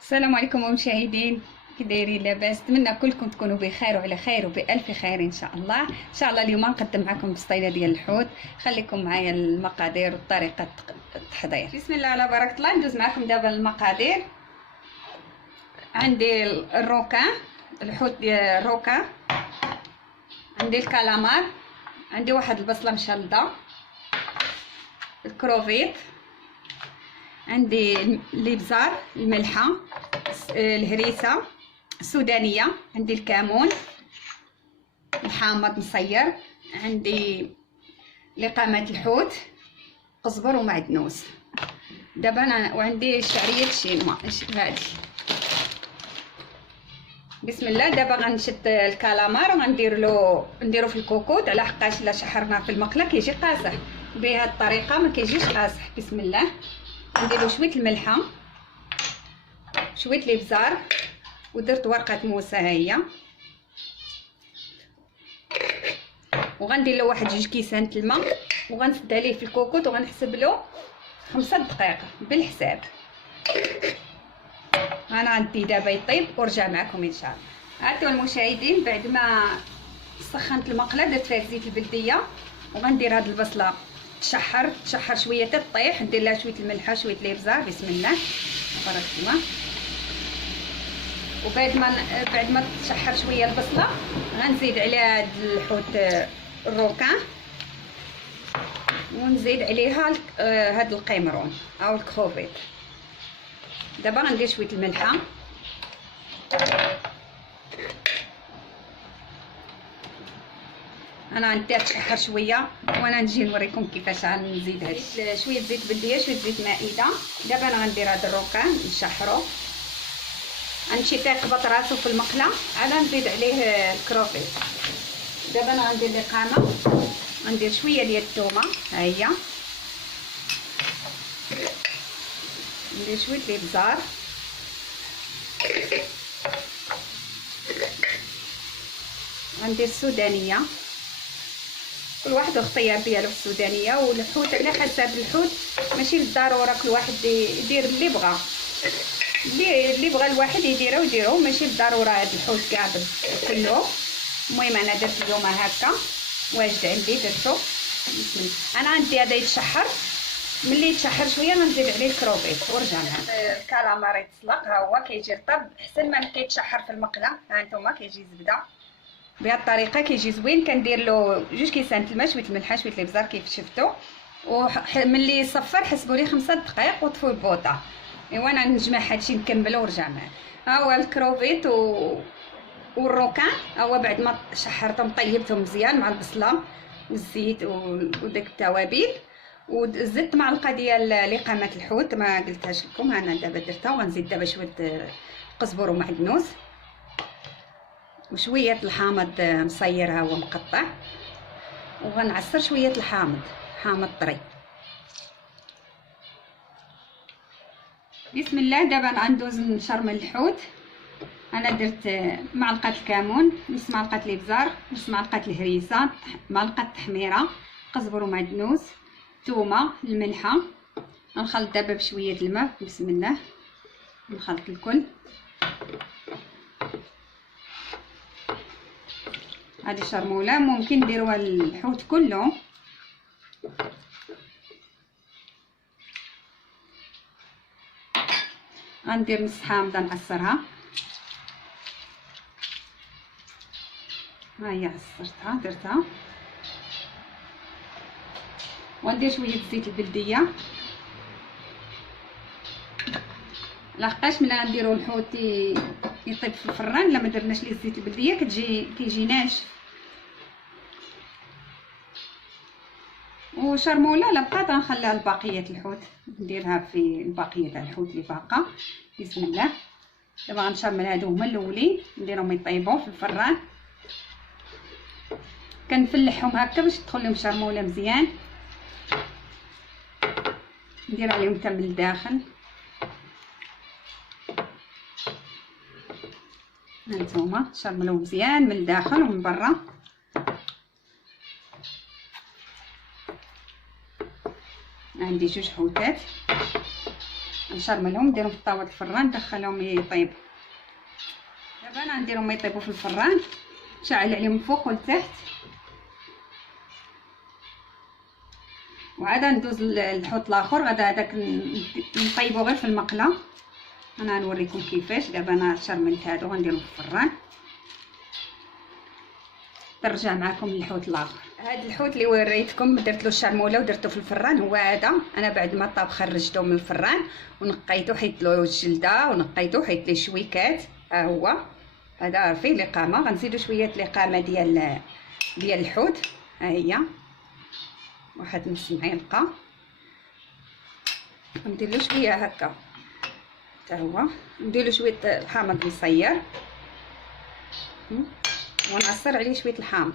السلام عليكم مشاهدين، كي دايرين؟ لاباس؟ نتمنى كلكم تكونوا بخير وعلى خير وبألف خير ان شاء الله. ان شاء الله اليوم نقدم معكم بسطيله ديال الحوت. خليكم معايا المقادير وطريقه التحضير. بسم الله على بركه الله. ندوز معكم دابا المقادير. عندي الروكا، الحوت ديال الروكا، عندي الكالامار، عندي واحد البصله مشلده، الكروفيت، عندي الابزار، الملحه، الهريسه السودانيه، عندي الكمون الحامض مصير، عندي لقامه الحوت، قزبر ومعدنوس. دابا انا وعندي الشعريه الشينوا هادي. بسم الله. دابا غنشد الكالامار وغنديرو في الكوكوط، على حقاش الا شحرناه في المقله كيجي قاصح. بهذه الطريقه ما كيجيش قاصح. بسم الله. نديرو شويه الملحه، شويه الابزار، ودرت ورقه موسى ها هي، وغندير له واحد 2 كيسان الماء، وغنسد عليه في الكوكوط وغنحسب له 5 دقائق بالحساب. انا غندي دابا يطيب ورجع معكم ان شاء الله. هانتوما المشاهدين، بعد ما سخنت المقله درت فيها زيت البلديه، وغندير هاد البصله تشحر شويه تطيح، ندير لها شويه الملحه، شويه الابزار. بسم الله تبارك الله. وبعد ما تشحر شويه البصله غنزيد عليها هاد الحوت الروكان، ونزيد عليها هاد القيمرون او الكروفيت. دابا غندير شويه الملحه، انا غنديها تشحر شويه وانا نجي نوريكم كيفاش غنزيد هاد شويه زيت بلديه، شويه زيت مائده. دابا انا غندير هاد الروكان نشحرو، غنمشي فيه قبط راسو في المقله، عاد نزيد عليه الكروفيت. دابا انا غندير لقامه، غندير شويه ديال الثومه ها هي، ندير شويه الابزار، غندير السودانيه، كل واحد واختيار ديالو في السودانيه. والحوت على حسب الحوت، ماشي بالضروره كل واحد يدير اللي بغا، اللي بغى الواحد يديرو ماشي بالضروره هاد الحوت كاع كله. المهم انا درت اليوم هكا واجد عندي درتو. بسم الله. انا عندي هذا يتشحر، ملي يتشحر شويه غنزيد عليه الكروفيت ورجعنا. الكالامار يتسلق ها هو كيجي رطب احسن ما كيتشحر في المقله. ها انتم كيجي زبده بهذه الطريقه، كيجي زوين. كندير له 2 كيسان الماء، شويه الملحه، شويه الابزار كيف شفتوا. وملي يصفر حسبوا لي 5 دقائق وطفوا البوطه. ايوا انا نجمع هادشي نكملو ورجع معاه. ها هو الكروفيت والروكان، ها هو بعد ما شحرتهم طيبتهم مزيان مع البصله والزيت وداك التوابل، وزدت معلقه ديال لقامه الحوت ما قلتهاش لكم، انا دابا درتها. وغنزيد دابا شويه قزبر ومعدنوس، وشويه الحامض مصير ها هو مقطع، وغنعصر شويه حامض طري. بسم الله. دابا غندوز نشرمل الحوت. انا درت معلقه الكمون، نص معلقه الابزار، نص معلقه الهريسه، معلقه التحميره، قزبر ومعدنوس، ثومه، الملحه. غنخلط دابا بشويه الماء. بسم الله. نخلط الكل. هذه شرموله ممكن نديروها الحوت كله. غندير نص حامضه نعصرها، ها هي عصرتها درتها. وندير شويه زيت البلديه، لحقاش ملي غنديروا الحوت يطيب في الفران الا ما درناش ليه زيت البلديه كيجي ناشف. وشرموله لا بقات غنخليها لبقيه الحوت، نديرها في بقيه تاع الحوت اللي باقا. بسم الله. دابا غنشرمل هادو هما الاولين، نديرهم يطيبوا في الفران. كنفلحهم هكا باش تدخل لهم شرموله مزيان. ندير عليهم حتى من الداخل. هانتوما شرملوه مزيان من الداخل ومن برا. عندي 2 حوتات نشرملهم نديرهم في الطاوه الفران ندخلهم يطيبوا. دابا انا نديرهم يطيبوا في الفران، نشعل عليهم من فوق ولتحت، وعاد ندوز للحوت الاخر. غدا هذاك نطيبو غير في المقله. انا نوريكم كيفاش. دابا انا شرملت هادو غنديرهم في الفران، نرجع معكم للحوت الاخر. هاد الحوت اللي وريتكم درت له الشرموله ودرته في الفران هو هذا. انا بعد ما طاب خرجته من الفران ونقيته، حيت له الجلده ونقيته، حيت ليه شويكات. ها هو هذا فيه لقامه، غنزيدو شويه لقامه ديال الحوت. ها هي واحد نص معلقه، ندير له شويه هكا حتى هو، ندير له شويه الحامض مصير ونعصر عليه شويه الحامض.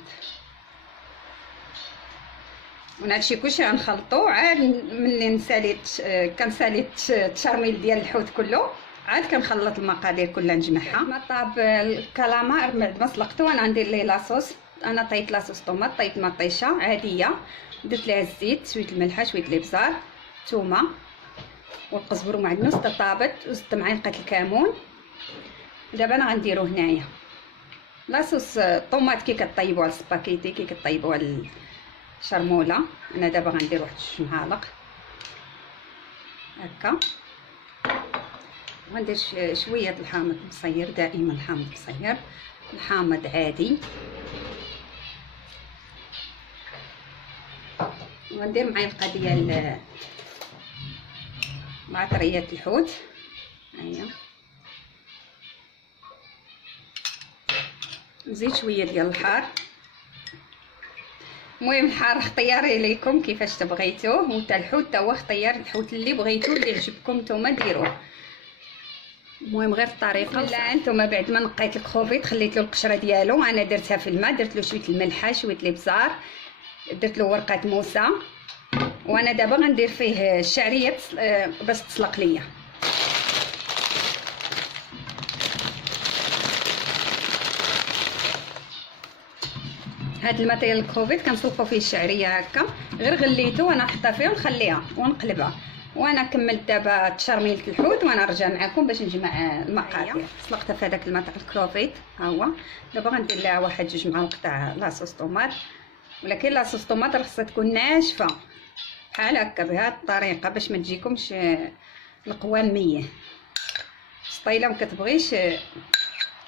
ونهادشي كلشي غنخلطو. عاد ملي كنساليت التشرميل ديال الحوت كله، عاد كنخلط المقادير كلها نجمعها. ما طاب الكالامار بعد ما سلقته انا ندير ليه لاصوص. انا طيت لاصوص طوماط، طيت مطيشه عاديه، درت ليها الزيت، شويه الملح، شويه الابزار، الثومه والقزبر ومعدنوس طابت، وزدت معلقه الكمون. دابا انا غنديرو هنايا لاصوص طوماط كي كطيبوا على السباكيتي، كي كطيبوا على الشرموله. انا دابا غندير واحد 2 معالق هكا، وغندير شويه الحامض مصير. دائما الحامض مصير، الحامض عادي. وغندير معلقه ديال معطريات الحوت. هيا نزيد شويه ديال الحار. المهم الحار اختياري ليكم كيفاش تبغيتوه، وتا الحوت تا هو اختيار. الحوت اللي بغيتو اللي عجبكم نتوما ديروه. المهم غير الطريقه. لا نتوما بعد ما نقيت الكروفيت خليت له القشره ديالو، انا درتها في الماء، درت له شويه الملح، شويه الابزار، درت له ورقه موسى. وانا دابا غندير فيه الشعريه باش تسلق ليا. هاد الماء ديال الكروفيت كنسلقوا فيه الشعريه هكا، غير غليته وانا نحطها فيه ونخليها ونقلبها. وانا كملت دابا تشرميلة الحوت، وانا نرجع معكم باش نجمع المقادير. سلقتها في هذاك الماء تاع الكروفيت. ها هو دابا غندير لها واحد 2 معالق تاع لاصوص طوماط، ولكن لاصوص طوماط خصها تكون ناشفه بحال هكا بهذه الطريقه باش ما تجيكمش القوام ميه. السطيله ما كتبغيش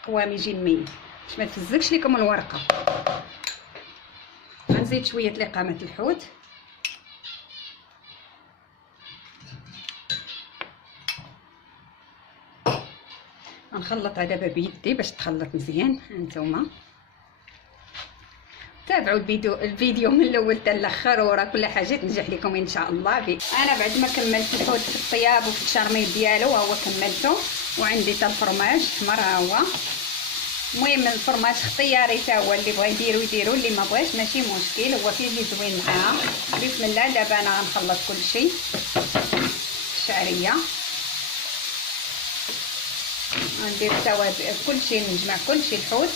قوام يجي ميه باش ما تفزكش لكم الورقه. غنزيد شويه لقامه الحوت، غنخلطها دابا بيدي باش تخلط مزيان. هانتوما تابعوا الفيديو من الاول حتى الاخر، وراه كل حاجه تنجح لكم ان شاء الله. انا بعد ما كملت الحوت في الطياب وفي الشرميل ديالو، ها هو كملته. وعندي حتى الفرماج احمر، ها هو. المهم الفرماج اختياري تا هو، اللي بغى يديرو اللي ما بغاش ماشي مشكل، هو كيجي زوين معاها. بسم الله. دابا انا غنخلط كلشي. الشعريه غندير التوابل كلشي، نجمع كلشي الحوت.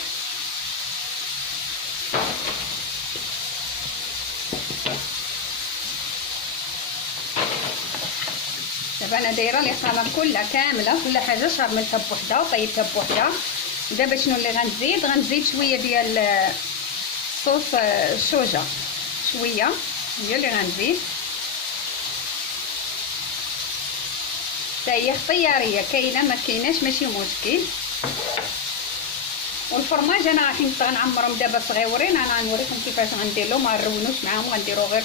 دابا انا دايره الإقامة كلها كامله، كل حاجه شرملتها بوحدها وطيبتها بوحدها. دابا شنو اللي غنزيد شويه ديال صوص الشوجه، شويه هي اللي غنزيد. حتى هي اختياريه، كاينه ما كايناش ماشي مشكل. والفرماج انا حيت غنعمرهم دابا صغيورين، انا غنوريكم كيفاش غندير لهم. ما نرونوش معاهم، غنديرو غير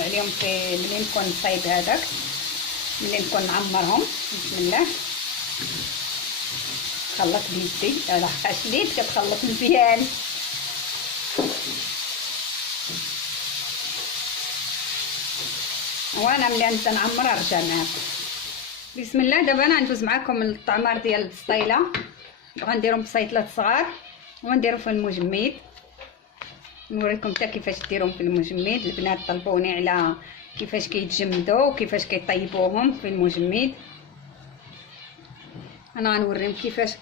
عليهم في ملي نكون صايب هذاك، ملي نكون نعمرهم. بسم الله. خلط بيدي، لحقاش اليد كتخلط مزيان. وانا ملي نبدا نعمر نرجع معكم. بسم الله. دابا انا ندوز معكم الطعمار ديال البسطيله. غنديرهم بسيطلات صغار ونديرو في المجمد، نوريكم حتى كيفاش ديروهم في المجمد. البنات طلبوني على كيفاش كيتجمدوا وكيفاش كيطيبوهم في المجمد. انا غنوريهم كيفاش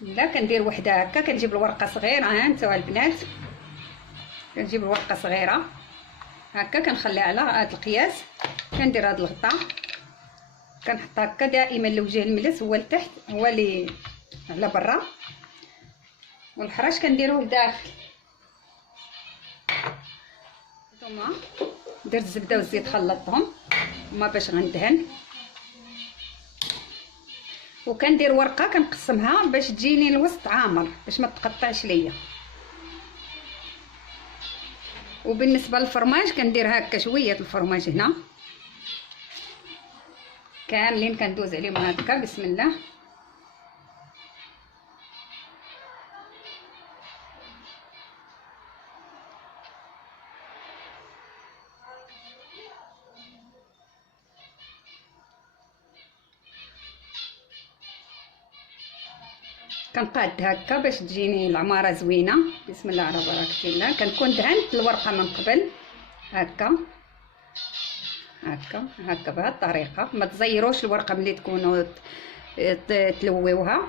لا كندير وحده هكا، كنجيب الورقه صغيره. ها نتوما البنات، كنجيب الورقه صغيره هكا، كنخليها على هذا القياس كندير هاد الغطاء كنحط هكا دائما الوجه الملس هو لتحت، هو اللي على برا، والحراش كنديروه لداخل. ثم درت الزبده والزيت خلطتهم هما باش غندهن، وكندير ورقه كنقسمها باش تجيني الوسط عامر باش ما تقطعش ليا. وبالنسبه للفرماج كندير هكا شويه الفرماج هنا كاملين كندوز عليهم هكا بسم الله. كنقاد هكا باش تجيني العماره زوينه بسم الله على بركه الله. كنكون دهنت الورقه من قبل هكا هكا هكا بهذه الطريقه. ما تزيروش الورقه ملي تكونوا تلويوها.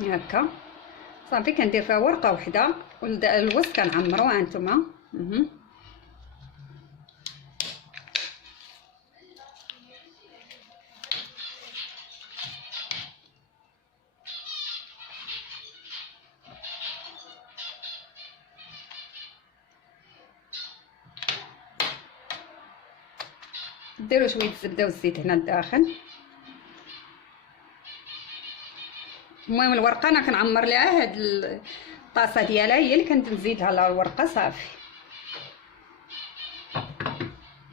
هكا صافي كندير فيها ورقه وحده والوسط كنعمرو ها نتوما. ديروا شويه الزبده والزيت هنا لداخل. المهم الورقه انا كنعمر ليها هاد الطاسه ديالها هي اللي كنزيدها على الورقه صافي.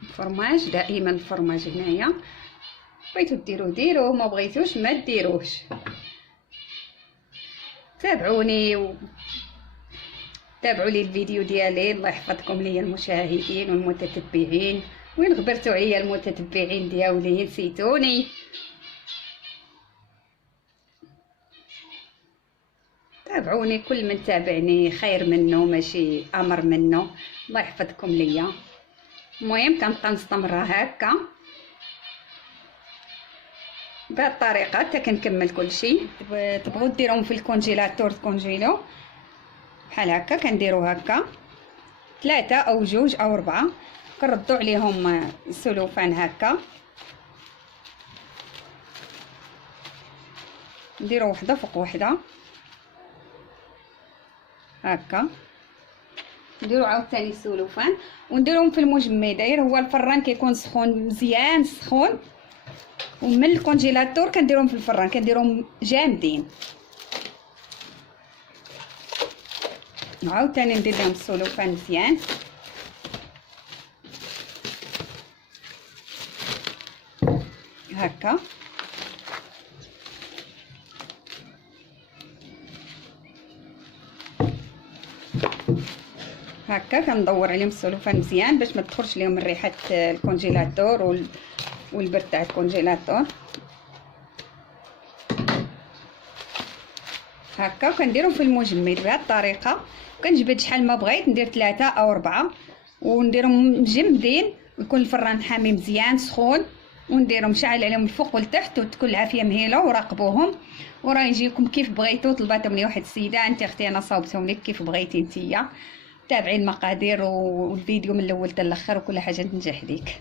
الفرماج دائما الفرماج هنايا بغيتو ديروه ديروه، ما بغيتوش ما ديروهش. تابعوني تابعوا لي الفيديو ديالي. الله يحفظكم ليا المشاهدين والمتتبعين. وين غبرتوا عليا المتتبعين ديالي نسيتوني. تابعوني، كل من تابعني خير منه ماشي امر منه. الله يحفظكم ليا. المهم كنبقى مستمره هكا بهذه الطريقه حتى كنكمل كلشي. تبغوا ديروهم في الكونجيلاتور تكونجيلو بحال هكا. كنديرو هكا 3 أو 2 أو 4. كنردو عليهم السلوفان هكا. نديرو وحده فوق وحده هكا. نديرو عاوتاني السلوفان ونديرهم في المجمد. داير هو الفران كيكون سخون مزيان سخون، ومن الكونجيلاتور كنديرهم في الفران كنديرهم جامدين. عاوتاني ندير لهم السلوفان مزيان هكا. هكا كندور عليهم السلوفان مزيان باش ما تدخلش ليهم ريحه الكونجيلاتور والبرد تاع الكونجيلاتور هكا. وكنديرهم في المجمد بهذه الطريقه. كنجبد شحال ما بغيت، ندير 3 أو 4 ونديرهم مجمدين، ويكون الفران حامي مزيان سخون، ونديرهم شعل عليهم الفوق والتحت وتكون العافيه مهيله. وراقبوهم وراه يجيكم كيف بغيتو. طلباتهم لي واحد السيده: انت اختي انا صاوبتهم لك كيف بغيتي نتيا. تابعي المقادير والفيديو من الاول حتى الاخر وكل حاجه تنجح ليك.